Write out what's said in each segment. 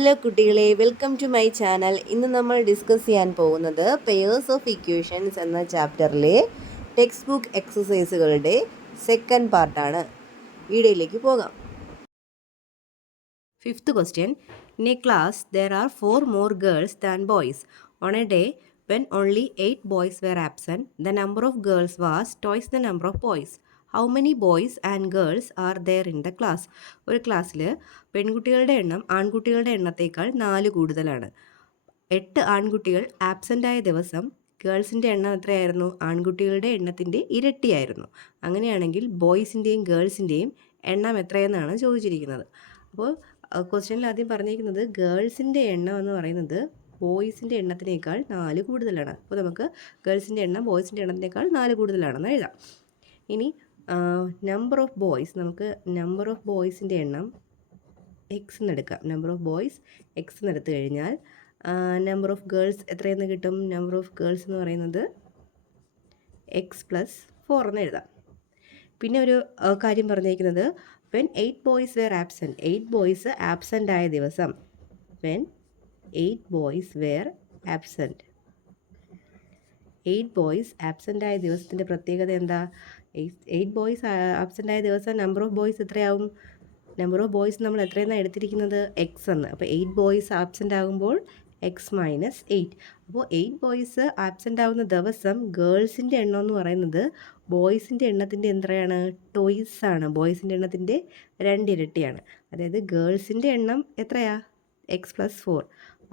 Hello കുട്ടികളെ, welcome to my channel. ഇന്ന് നമ്മൾ ഡിസ്കസ് ചെയ്യാൻ പോകുന്നത് പെയേഴ്സ് ഓഫ് ഇക്വേഷൻസ് എന്ന ചാപ്റ്ററിലെ ടെക്സ്റ്റ് ബുക്ക് എക്സസൈസുകളുടെ സെക്കൻഡ് പാർട്ടാണ്. വീഡിയോയിലേക്ക് പോകാം. Fifth question. In A class there are 4 more girls than boys. On a day when only 8 boys were absent, the number of girls was twice the number of boys. How many boys and girls are there in the class? ഒരു ക്ലാസ്സിൽ പെൺകുട്ടികളുടെ എണ്ണം ആൺകുട്ടികളുടെ എണ്ണത്തേക്കാൾ 4 കൂടുതലാണ്. 8 ആൺകുട്ടികൾ absent ആയ ദിവസം ഗേൾസിൻ്റെ എണ്ണം എത്രയായിരുന്നു? ആൺകുട്ടികളുടെ എണ്ണത്തിൻ്റെ ഇരട്ടിയായിരുന്നു. അങ്ങനെയാണെങ്കിൽ ബോയ്സിൻ്റെയും ഗേൾസിൻ്റെയും എണ്ണം എത്രയെന്നാണ് ചോദിച്ചിരിക്കുന്നത്. അപ്പോൾ ക്വസ്റ്റ്യനിൽ ആദ്യം പറഞ്ഞിരിക്കുന്നത് ഗേൾസിൻ്റെ എണ്ണം എന്ന് പറയുന്നത് ബോയ്സിൻ്റെ എണ്ണത്തിനേക്കാൾ 4 കൂടുതലാണ്. അപ്പോൾ നമുക്ക് ഗേൾസിൻ്റെ എണ്ണം ബോയ്സിൻ്റെ എണ്ണത്തിനേക്കാൾ 4 കൂടുതലാണെന്ന് എഴുതാം. ഇനി നമ്പർ ഓഫ് ബോയ്സ്, നമുക്ക് നമ്പർ ഓഫ് ബോയ്സിൻ്റെ എണ്ണം എക്സ് എന്നെടുക്കാം. നമ്പർ ഓഫ് ബോയ്സ് എക്സ് എന്നെടുത്ത് കഴിഞ്ഞാൽ നമ്പർ ഓഫ് ഗേൾസ് എത്രയെന്ന് കിട്ടും? നമ്പർ ഓഫ് ഗേൾസ് എന്ന് പറയുന്നത് എക്സ് പ്ലസ് 4 എന്ന് എഴുതാം. പിന്നെ ഒരു കാര്യം പറഞ്ഞിരിക്കുന്നത് when 8 boys were absent, 8 boys absent ആയ ദിവസം. When 8 boys were absent, 8 boys absent ആയ ദിവസത്തിൻ്റെ പ്രത്യേകത എന്താ? 8 ബോയ്സ് ആബ്സെൻ്റ് ആയ ദിവസം നമ്പർ ഓഫ് ബോയ്സ് എത്രയാവും? നമ്പർ ഓഫ് ബോയ്സ് നമ്മൾ എത്രയെന്നാണ് എടുത്തിരിക്കുന്നത്? എക്സ് എന്ന്. അപ്പോൾ 8 ബോയ്സ് ആബ്സെൻ്റ് ആകുമ്പോൾ എക്സ് മൈനസ് 8. അപ്പോൾ 8 ബോയ്സ് ആബ്സെൻ്റ് ആവുന്ന ദിവസം ഗേൾസിൻ്റെ എണ്ണം എന്ന് പറയുന്നത് ബോയ്സിൻ്റെ എണ്ണത്തിൻ്റെ എത്രയാണ്? ടോയ്സ് ആണ്. ബോയ്സിൻ്റെ എണ്ണത്തിൻ്റെ 2 ഇരട്ടിയാണ്. അതായത് ഗേൾസിൻ്റെ എണ്ണം എത്രയാ? X plus 4.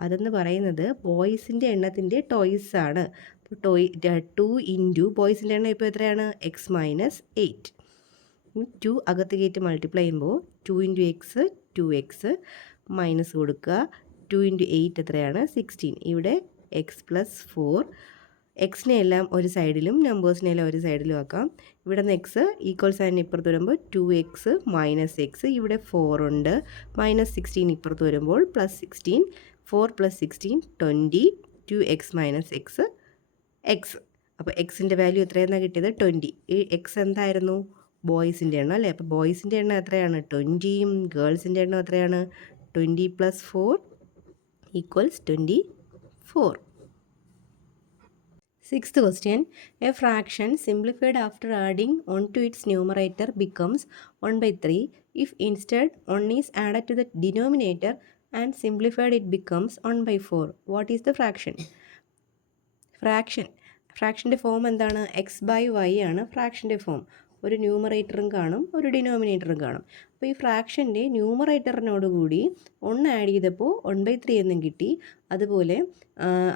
അതെന്ന് പറയുന്നത് ബോയ്സിൻ്റെ എണ്ണത്തിൻ്റെ ടോയ്സ് ആണ്. അപ്പോൾ 2 ഇൻറ്റു ബോയ്സിൻ്റെ എണ്ണം ഇപ്പോൾ എത്രയാണ്? X minus 8. 2 അകത്ത് കയറ്റി മൾട്ടിപ്ലൈ ചെയ്യുമ്പോൾ 2 ഇൻറ്റു എക്സ് 2x മൈനസ് കൊടുക്കുക. 2 ഇൻറ്റു 8 എത്രയാണ്? 16. ഇവിടെ എക്സ് പ്ലസ് 4. എക്സിനെ എല്ലാം ഒരു സൈഡിലും നമ്പേഴ്സിനെ എല്ലാം ഒരു സൈഡിലും ആക്കാം. ഇവിടെ നിന്ന് എക്സ് ഈക്വൽ സൈൻ ഇപ്പുറത്ത് വരുമ്പോൾ 2x മൈനസ് എക്സ്. ഇവിടെ 4 ഉണ്ട്. മൈനസ് 16 ഇപ്പുറത്ത് വരുമ്പോൾ plus 16. 4 plus 16 20. 2x minus X X. അപ്പോൾ എക്സിൻ്റെ വാല്യൂ എത്രയെന്നാണ് കിട്ടിയത്? 20. ഈ എക്സ് എന്തായിരുന്നു? ബോയ്സിൻ്റെ എണ്ണം അല്ലേ? അപ്പോൾ ബോയ്സിൻ്റെ എണ്ണം എത്രയാണ്? 20യും ഗേൾസിൻ്റെ എണ്ണം എത്രയാണ്? 20 plus 4 equals 24. Sixth question. A fraction simplified after adding 1 to its numerator becomes 1/3 if instead 1 is added to the denominator and simplified it becomes 1/4. What is the fraction? ഫ്രാക്ഷൻ്റെ ഫോം എന്താണ്? എക്സ് ബൈ വൈ ആണ് ഫ്രാക്ഷൻ്റെ form. ഒരു ന്യൂമറേറ്ററും കാണും, ഒരു ഡിനോമിനേറ്ററും കാണും. അപ്പോൾ ഈ ഫ്രാക്ഷൻ്റെ ന്യൂമറേറ്ററിനോടുകൂടി 1 ആഡ് ചെയ്തപ്പോൾ 1/3 എന്നും കിട്ടി. അതുപോലെ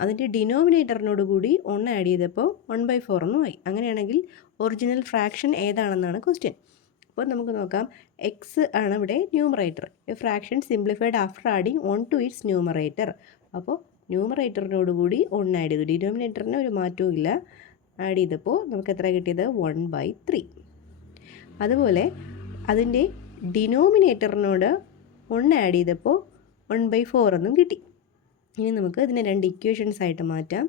അതിൻ്റെ ഡിനോമിനേറ്ററിനോട് കൂടി 1 ആഡ് ചെയ്തപ്പോൾ 1/4 എന്നും ആയി. അങ്ങനെയാണെങ്കിൽ ഒറിജിനൽ ഫ്രാക്ഷൻ ഏതാണെന്നാണ് ക്വസ്റ്റ്യൻ. അപ്പോൾ നമുക്ക് നോക്കാം. എക്സ് ആണ് ഇവിടെ numerator. A fraction simplified after adding 1 to its numerator. അപ്പോൾ ന്യൂമറേറ്ററിനോട് കൂടി 1 ആഡ് ചെയ്തു. ഡിനോമിനേറ്ററിന് ഒരു മാറ്റവും ഇല്ല. ആഡ് ചെയ്തപ്പോൾ നമുക്ക് എത്ര കിട്ടിയത്? 1/3. അതുപോലെ അതിൻ്റെ ഡിനോമിനേറ്ററിനോട് 1 ആഡ് ചെയ്തപ്പോൾ 1/4 എന്നും കിട്ടി. ഇനി നമുക്ക് ഇതിനെ 2 ഇക്വേഷൻസ് ആയിട്ട് മാറ്റാം.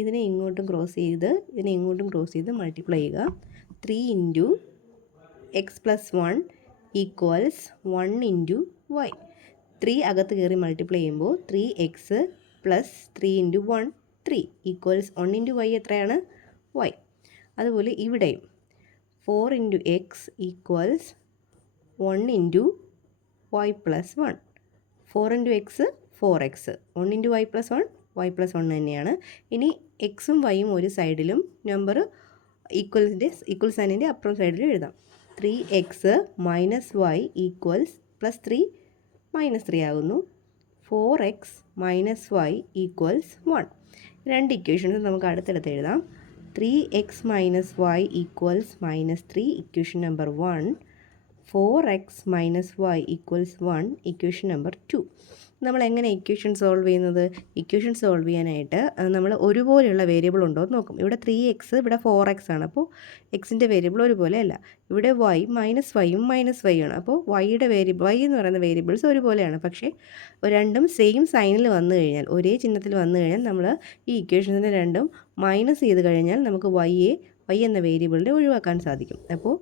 ഇതിനെ ഇങ്ങോട്ടും ക്രോസ് ചെയ്ത് ഇതിനെ ഇങ്ങോട്ടും ക്രോസ് ചെയ്ത് മൾട്ടിപ്ലൈ ചെയ്യുക. 3 into X plus 1 equals 1 into Y. 3 അകത്ത് കയറി മൾട്ടിപ്ലൈ ചെയ്യുമ്പോൾ 3x plus 3 into 1 3 equals 1 into Y എത്രയാണ്? വൈ. അതുപോലെ ഇവിടെയും 4 into X equals 1 into Y plus 1. 4 into X 4x. 1 into Y plus 1 Y plus 1 തന്നെയാണ്. ഇനി എക്സും വൈയും ഒരു സൈഡിലും നമ്പർ ഈക്വൽ സൈനിൻ്റെ അപ്പുറം സൈഡിലും എഴുതാം. 3x minus Y equals plus 3 minus 3 ആകുന്നു. 4x minus Y equals 1. 2 equations നമുക്ക് അടുത്തടുത്ത് എഴുതാം. 3x minus Y equals -3 equation number 1. 4x minus Y equals 1 equation number 2. നമ്മൾ എങ്ങനെ ഇക്വേഷൻ സോൾവ് ചെയ്യുന്നത്? ഇക്വേഷൻ സോൾവ് ചെയ്യാനായിട്ട് നമ്മൾ ഒരുപോലെയുള്ള വേരിയബിൾ ഉണ്ടോ എന്ന് നോക്കും. ഇവിടെ 3x ഇവിടെ 4x ആണ്. അപ്പോൾ എക്സിൻ്റെ വേരിയബിൾ ഒരുപോലെ അല്ല. ഇവിടെ y മൈനസ് വൈയും മൈനസ് വൈ ആണ്. അപ്പോൾ വൈയുടെ വേരിയബിൾ y എന്ന് പറയുന്ന വേരിയബിൾസ് ഒരുപോലെയാണ്. പക്ഷേ രണ്ടും സെയിം സൈനിൽ വന്നു കഴിഞ്ഞാൽ, ഒരേ ചിഹ്നത്തിൽ വന്നു കഴിഞ്ഞാൽ നമ്മൾ ഈ ഇക്വേഷൻസിനെ രണ്ടും മൈനസ് ചെയ്ത് കഴിഞ്ഞാൽ നമുക്ക് y എന്ന വേരിയബിളിനെ ഒഴിവാക്കാൻ സാധിക്കും. അപ്പോൾ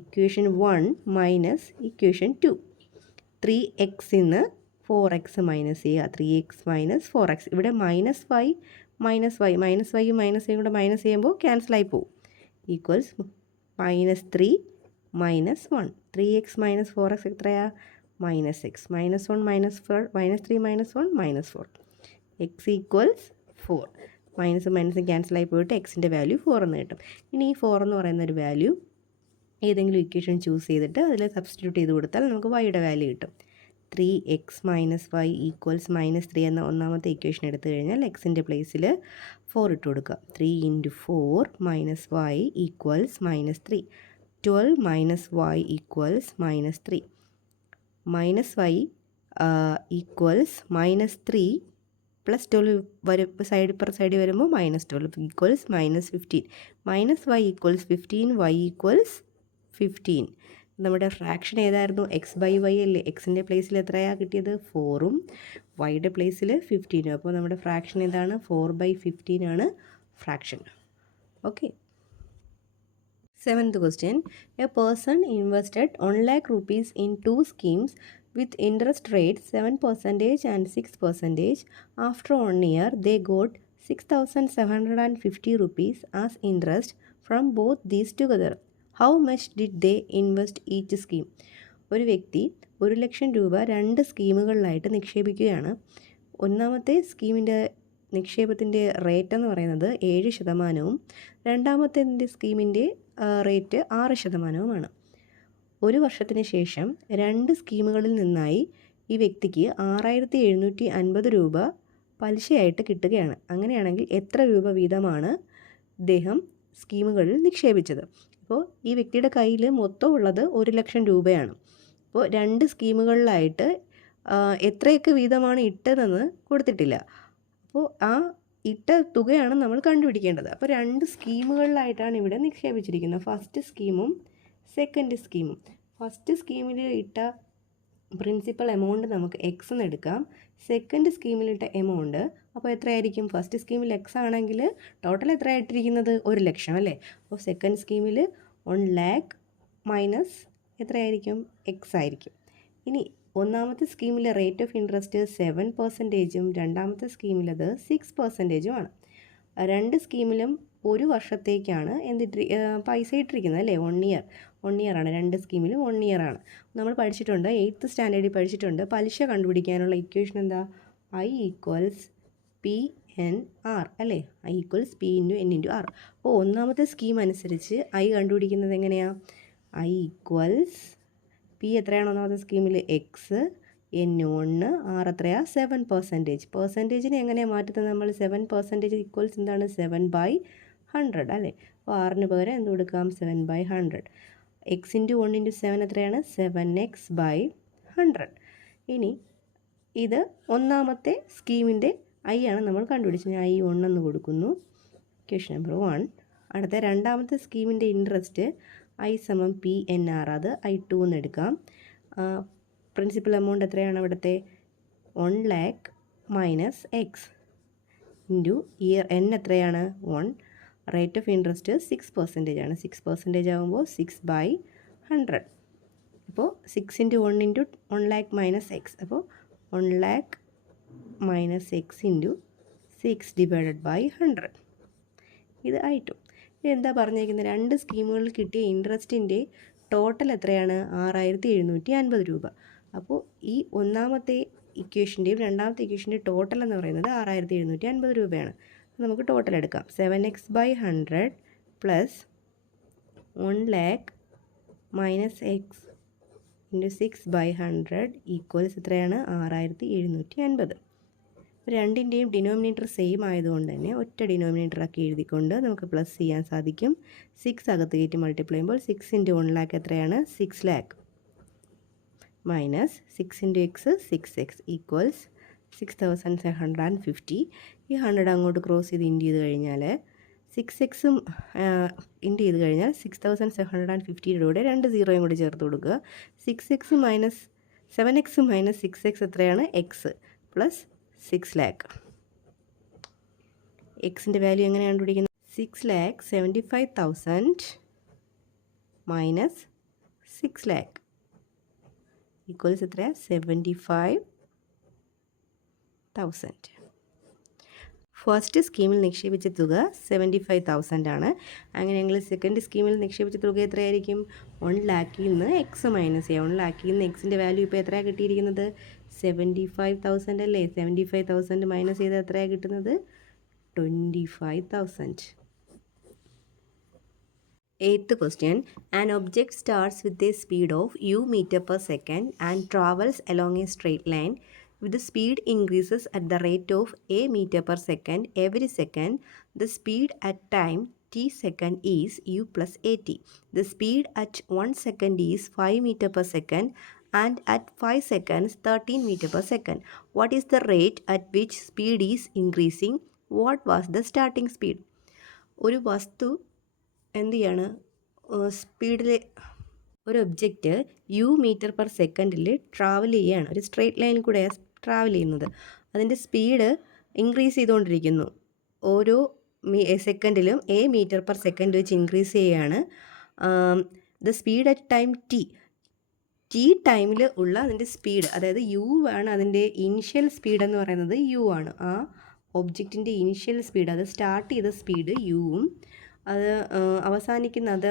equation 1 minus equation 2. 3x 4x minus ചെയ്യുക, 3x മൈനസ് 4x. ഇവിടെ മൈനസ് വൈ മൈനസ് വൈയും കൂടെ മൈനസ് ചെയ്യുമ്പോൾ ക്യാൻസലായി പോവും. ഈക്വൽസ് -3 - 1. 3x മൈനസ് 4x എത്രയാ? -x. -1 -4 -3 -1 -4. x equals 4. മൈനസ് ക്യാൻസലായി പോയിട്ട് എക്സിൻ്റെ വാല്യൂ 4 എന്ന് കിട്ടും. ഇനി ഈ 4 എന്ന് പറയുന്ന ഒരു വാല്യൂ ഏതെങ്കിലും ഇക്വേഷൻ ചൂസ് ചെയ്തിട്ട് അതിൽ സബ്സ്റ്റിറ്റ്യൂട്ട് ചെയ്ത് കൊടുത്താൽ നമുക്ക് വൈയുടെ വാല്യൂ കിട്ടും. 3x മൈനസ് വൈ ഈക്വൽസ് -3 എന്ന ഒന്നാമത്തെ ഇക്വേഷൻ എടുത്തു കഴിഞ്ഞാൽ എക്സിൻ്റെ പ്ലേസിൽ 4 ഇട്ട് കൊടുക്കുക. 3 × 4 minus Y equals -3. 12 minus Y equals -3. Minus Y equals -3 plus 12 വരും, സൈഡിൽ വരുമ്പോൾ -12 equals -15. Minus Y equals 15, Y equals 15. നമ്മുടെ ഫ്രാക്ഷൻ ഏതായിരുന്നു? x/y അല്ലേ. എക്സിൻ്റെ പ്ലേസിൽ എത്രയാണ് കിട്ടിയത്? 4ഉം വൈയുടെ പ്ലേസിൽ 15ഉം. അപ്പോൾ നമ്മുടെ ഫ്രാക്ഷൻ ഏതാണ്? 4/15 ആണ് fraction. Okay. 7th question. A person invested 1 lakh rupees in 2 schemes with interest rates 7% and 6%. After 1 year, they got 6,750 rupees as interest from both these together. How much did they invest each scheme? ഒരു വ്യക്തി 1 ലക്ഷം രൂപ 2 സ്കീമുകളിലായിട്ട് നിക്ഷേപിക്കുകയാണ്. ഒന്നാമത്തെ സ്കീമിൻ്റെ നിക്ഷേപത്തിൻ്റെ rate എന്ന് പറയുന്നത് 7%, രണ്ടാമത്തെ സ്കീമിൻ്റെ rate 6%. ഒരു വർഷത്തിന് ശേഷം 2 സ്കീമുകളിൽ നിന്നായി ഈ വ്യക്തിക്ക് 6,750 രൂപ പലിശയായിട്ട് കിട്ടുകയാണ്. അങ്ങനെയാണെങ്കിൽ എത്ര രൂപ വീതമാണ് അദ്ദേഹം സ്കീമുകളിൽ നിക്ഷേപിച്ചത്? അപ്പോൾ ഈ വ്യക്തിയുടെ കയ്യിൽ മൊത്തം ഉള്ളത് 1 ലക്ഷം രൂപയാണ്. അപ്പോൾ 2 സ്കീമുകളിലായിട്ട് എത്രയൊക്കെ വീതമാണ് ഇട്ടതെന്ന് കൊടുത്തിട്ടില്ല. അപ്പോൾ ആ ഇട്ട തുകയാണ് നമ്മൾ കണ്ടുപിടിക്കേണ്ടത്. അപ്പോൾ 2 സ്കീമുകളിലായിട്ടാണ് ഇവിടെ നിക്ഷേപിച്ചിരിക്കുന്നത്. ഫസ്റ്റ് സ്കീമും സെക്കൻഡ് സ്കീമും. ഫസ്റ്റ് സ്കീമിൽ ഇട്ട പ്രിൻസിപ്പൽ എമൗണ്ട് നമുക്ക് എക്സ് എന്ന് എടുക്കാം. സെക്കൻഡ് സ്കീമിലിട്ട എമൗണ്ട് അപ്പോൾ എത്രയായിരിക്കും? ഫസ്റ്റ് സ്കീമിൽ എക്സ് ആണെങ്കിൽ ടോട്ടൽ എത്രയായിട്ടിരിക്കുന്നത്? 1 ലക്ഷം അല്ലേ. അപ്പോൾ സെക്കൻഡ് സ്കീമിൽ 1 lakh മൈനസ് എത്രയായിരിക്കും? എക്സ് ആയിരിക്കും. ഇനി ഒന്നാമത്തെ സ്കീമിലെ റേറ്റ് ഓഫ് ഇൻട്രസ്റ്റ് 7%, രണ്ടാമത്തെ സ്കീമിലത് 6%. 2 സ്കീമിലും 1 വർഷത്തേക്കാണ് പൈസ ഇട്ടിരിക്കുന്നത് അല്ലേ. 1 ഇയർ ആണ്. 2 സ്കീമിലും 1 ഇയർ ആണ്. നമ്മൾ പഠിച്ചിട്ടുണ്ട്, 8th സ്റ്റാൻഡേർഡിൽ പഠിച്ചിട്ടുണ്ട്, പലിശ കണ്ടുപിടിക്കാനുള്ള ഇക്വേഷൻ എന്താ? I ഈക്വൽസ് PNR അല്ലേ. I equals P × N × R. അപ്പോൾ ഒന്നാമത്തെ സ്കീം അനുസരിച്ച് I കണ്ടുപിടിക്കുന്നത് എങ്ങനെയാണ്? I ഈക്വൽസ് P എത്രയാണ് ഒന്നാമത്തെ സ്കീമിൽ? എക്സ്, N 1, R എത്രയാണ്? 7%. പെർസെൻറ്റേജിനെ എങ്ങനെയാണ് മാറ്റുന്നത് നമ്മൾ? 7% ഈക്വൽസ് എന്താണ്? 7/100 അല്ലേ. അപ്പോൾ ആറിന് പകരം എന്ത് കൊടുക്കാം? 7/100. x × 1 × 7 എത്രയാണ്? 7x/100. ഇനി ഇത് ഒന്നാമത്തെ സ്കീമിൻ്റെ I ആണ് നമ്മൾ കണ്ടുപിടിച്ചത്. I 1 എന്ന് കൊടുക്കുന്നു, ക്വസ്റ്റ്യൻ നമ്പർ 1. അടുത്ത രണ്ടാമത്തെ സ്കീമിൻ്റെ ഇൻട്രസ്റ്റ് I = PNR, അത് I 2 എന്ന് എടുക്കാം. പ്രിൻസിപ്പൽ എമൗണ്ട് എത്രയാണ് അവിടുത്തെ? 1 lakh minus X into year N എത്രയാണ്? 1. റേറ്റ് ഓഫ് ഇൻട്രസ്റ്റ് 6% ആണ്. 6% ആകുമ്പോൾ 6/100. അപ്പോൾ 6 × 1 × 1 lakh മൈനസ് എക്സ്. അപ്പോൾ 1 lakh മൈനസ് എക്സ് ഇൻറ്റു 6/100. ഇത് I 2. ഇതെന്താ പറഞ്ഞേക്കുന്നത്? 2 സ്കീമുകളിൽ കിട്ടിയ ഇൻട്രസ്റ്റിൻ്റെ ടോട്ടൽ എത്രയാണ്? 6,750 രൂപ. അപ്പോൾ ഈ ഒന്നാമത്തെ ഇക്വേഷൻ്റെയും രണ്ടാമത്തെ ഇക്വേഷൻ്റെയും ടോട്ടൽ എന്ന് പറയുന്നത് 6,750 രൂപയാണ്. നമുക്ക് ടോട്ടൽ എടുക്കാം. 7x/100 plus 1 lakh minus X into 6/100 equals എത്രയാണ്? 6,750. രണ്ടിൻ്റെയും ഡിനോമിനേറ്റർ സെയിം ആയതുകൊണ്ട് തന്നെ ഒറ്റ ഡിനോമിനേറ്ററാക്കി എഴുതിക്കൊണ്ട് നമുക്ക് പ്ലസ് ചെയ്യാൻ സാധിക്കും. 6 അകത്ത് കയറ്റി മൾട്ടിപ്ലൈ ചെയ്യുമ്പോൾ 6 × 1 lakh എത്രയാണ്? 6 lakh minus 6 × x 6x equals 6,750. ഈ 100 അങ്ങോട്ട് ക്രോസ് ചെയ്ത് ഇൻറ്റു ചെയ്ത് കഴിഞ്ഞാൽ 6xും ഇൻറ്റു ചെയ്ത് കഴിഞ്ഞാൽ 6,750യുടെ കൂടെ 2 സീറോയും കൂടി ചേർത്ത് കൊടുക്കുക. 7x മൈനസ് 6x എത്രയാണ്? X plus 6 lakh. എക്സിൻ്റെ വാല്യൂ എങ്ങനെയാണ് കണ്ടുപിടിക്കുന്നത്? 6,75,000 മൈനസ് 6 lakh ഈക്വൽസ് എത്രയാണ്? 75 1000. ഫസ്റ്റ് സ്കീമിൽ നിക്ഷേപിച്ച തുക 75,000 ആണ്. അങ്ങനെയെങ്കിൽ സെക്കൻഡ് സ്കീമിൽ നിക്ഷേപിച്ച തുക എത്രയായിരിക്കും? 1 ലാക്കിൽ നിന്ന് എക്സ് മൈനസ് ചെയ്യുക. 1 ലാക്കിൽ നിന്ന് എക്സിൻ്റെ വാല്യൂ ഇപ്പോൾ എത്രയാണ് കിട്ടിയിരിക്കുന്നത്? 75,000 അല്ലേ? 75,000 മൈനസ് ചെയ്ത് എത്രയാണ് കിട്ടുന്നത്? 25,000. Eighth question. An object starts with a speed of u meter per second and travels along a straight line. If the speed increases at the rate of a meter per second every second, the speed at time t second is u plus at. The speed at 1 second is 5 meter per second and at 5 seconds 13 meter per second. What is the rate at which speed is increasing? What was the starting speed? ഒരു വസ്തു എന്ത് ചെയ്യാണ്? സ്പീഡിൽ ഒരു object U metre per സെക്കൻഡിൽ travel ചെയ്യുകയാണ്. ഒരു straight ലൈനിൽ കൂടെയാണ് ട്രാവൽ ചെയ്യുന്നത്. അതിൻ്റെ സ്പീഡ് ഇൻക്രീസ് ചെയ്തുകൊണ്ടിരിക്കുന്നു. ഓരോ സെക്കൻഡിലും എ മീറ്റർ പെർ സെക്കൻഡ് വെച്ച് ഇൻക്രീസ് ചെയ്യുകയാണ്. The speed at time T ടൈമിൽ ഉള്ള അതിൻ്റെ സ്പീഡ്, അതായത് യു ആണ് അതിൻ്റെ ഇനിഷ്യൽ സ്പീഡ് എന്ന് പറയുന്നത്. യു ആണ് ആ ഒബ്ജക്റ്റിൻ്റെ ഇനിഷ്യൽ സ്പീഡ്. അത് സ്റ്റാർട്ട് ചെയ്ത സ്പീഡ് യുവും അത് അവസാനിക്കുന്നത്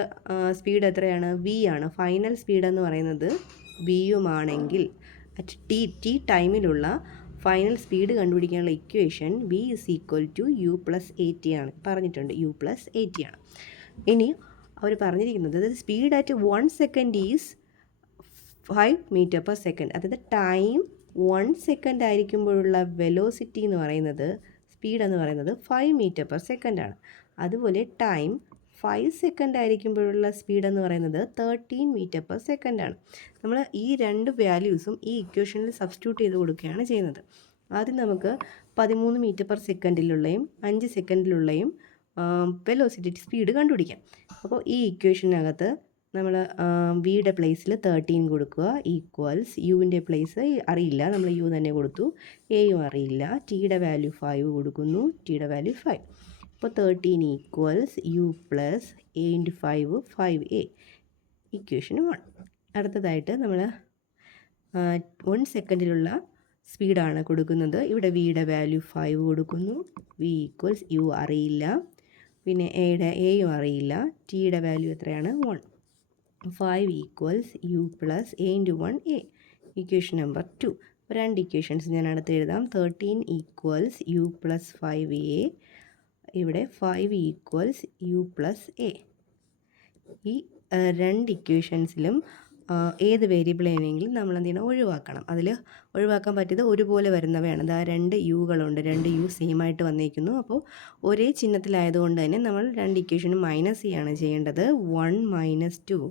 സ്പീഡ് എത്രയാണ്? വി ആണ്. ഫൈനൽ സ്പീഡ് എന്ന് പറയുന്നത് വിയുമാണെങ്കിൽ അറ്റ് ടി ടൈമിലുള്ള ഫൈനൽ സ്പീഡ് കണ്ടുപിടിക്കാനുള്ള equation V is equal to U plus A T ആണ് പറഞ്ഞിട്ടുണ്ട്. യു പ്ലസ് എ ടി ആണ്. ഇനി അവർ പറഞ്ഞിരിക്കുന്നത് speed at 1 second is 5 metre per second. അതായത് ടൈം 1 സെക്കൻഡ് ആയിരിക്കുമ്പോഴുള്ള വെലോസിറ്റി എന്ന് പറയുന്നത്, സ്പീഡ് എന്ന് പറയുന്നത് 5 മീറ്റർ പെർ സെക്കൻഡ് ആണ്. അതുപോലെ ടൈം 5 സെക്കൻഡ് ആയിരിക്കുമ്പോഴുള്ള സ്പീഡ് എന്ന് പറയുന്നത് 13 മീറ്റർ പെർ സെക്കൻഡ് ആണ്. നമ്മൾ ഈ രണ്ട് വാല്യൂസും ഈ ഇക്വേഷനിൽ സബ്സ്റ്റിറ്റ്യൂട്ട് ചെയ്ത് കൊടുക്കുകയാണ് ചെയ്യുന്നത്. ആദ്യം നമുക്ക് 13 മീറ്റർ പെർ സെക്കൻഡിലുള്ളയും 5 സെക്കൻഡിലുള്ളയും വെലോസിറ്റി സ്പീഡ് കണ്ടുപിടിക്കാം. അപ്പോൾ ഈ ഇക്വേഷനകത്ത് നമ്മൾ വിയുടെ പ്ലേസിൽ 13 കൊടുക്കുക, ഈക്വൽസ് യുവിൻ്റെ പ്ലേസ് അറിയില്ല, നമ്മൾ യു തന്നെ കൊടുത്തു. എയും അറിയില്ല, ടിയുടെ വാല്യൂ 5 കൊടുക്കുന്നു, ടിയുടെ വാല്യൂ 5. അപ്പോൾ 13 equals U plus A into 5 A, equation 1. അടുത്തതായിട്ട് നമ്മൾ 1 സെക്കൻഡിലുള്ള സ്പീഡാണ് കൊടുക്കുന്നത്. ഇവിടെ വിയുടെ വാല്യൂ 5 കൊടുക്കുന്നു. വി ഈക്വൽസ് യു അറിയില്ല, പിന്നെ എയും അറിയില്ല, ടിയുടെ വാല്യൂ എത്രയാണ്? 1. 5 equals U plus A into 1 A, equation number 2. രണ്ട് ഇക്വേഷൻസ് ഞാൻ അടുത്ത് എഴുതാം. 13 ഈക്വൽസ് യു പ്ലസ് 5 എ, ഇവിടെ 5 ഈക്വൽസ് യു പ്ലസ് എ. ഈ രണ്ട് ഇക്വേഷൻസിലും ഏത് വേരിയബിൾ ആണെങ്കിലും നമ്മൾ എന്ത് ചെയ്യണം? ഒഴിവാക്കണം. അതിൽ ഒഴിവാക്കാൻ പറ്റിയത് ഒരുപോലെ വരുന്നവയാണ്. അതാ രണ്ട് യുകളുണ്ട്, രണ്ട് യു സെയിം ആയിട്ട് വന്നിരിക്കുന്നു. അപ്പോൾ ഒരേ ചിഹ്നത്തിലായതുകൊണ്ട് തന്നെ നമ്മൾ രണ്ട് ഇക്വേഷനും മൈനസ് ചെയ്യാണ് ചെയ്യേണ്ടത്. 1 minus 2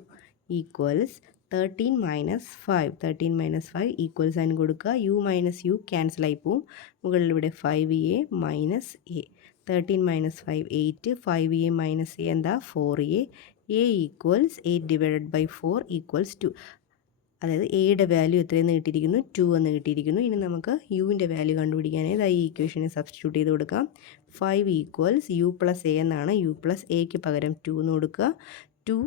equals 13 minus 5. 13 minus 5 equal sign കൊടുക്കുക. യു മൈനസ് യു ക്യാൻസൽ ആയി പോവും. മുകളിൽ ഇവിടെ 5 A minus A. 13 minus 5 8. 5 A minus A എന്താ? 4 A. A equals 8 divided by 4 equals 2. അതായത് എയുടെ വാല്യൂ എത്രയെന്ന് കിട്ടിയിരിക്കുന്നു? 2 എന്ന് കിട്ടിയിരിക്കുന്നു. ഇനി നമുക്ക് യുവിൻ്റെ വാല്യൂ കണ്ടുപിടിക്കാനായത് ഈ ഇക്വേഷനെ സബ്സ്റ്റിറ്റ്യൂട്ട് ചെയ്ത് കൊടുക്കാം. 5 ഈക്വൽസ് യു പ്ലസ് എ എന്നാണ്. യു പ്ലസ് എക്ക് പകരം 2 എന്ന് കൊടുക്കുക. 2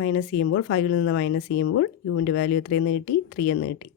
മൈനസ് ചെയ്യുമ്പോൾ 5ൽ നിന്ന് മൈനസ് ചെയ്യുമ്പോൾ യുവിൻ്റെ വാല്യൂ എത്രയെന്ന് കിട്ടി? 3 എന്ന് കിട്ടി.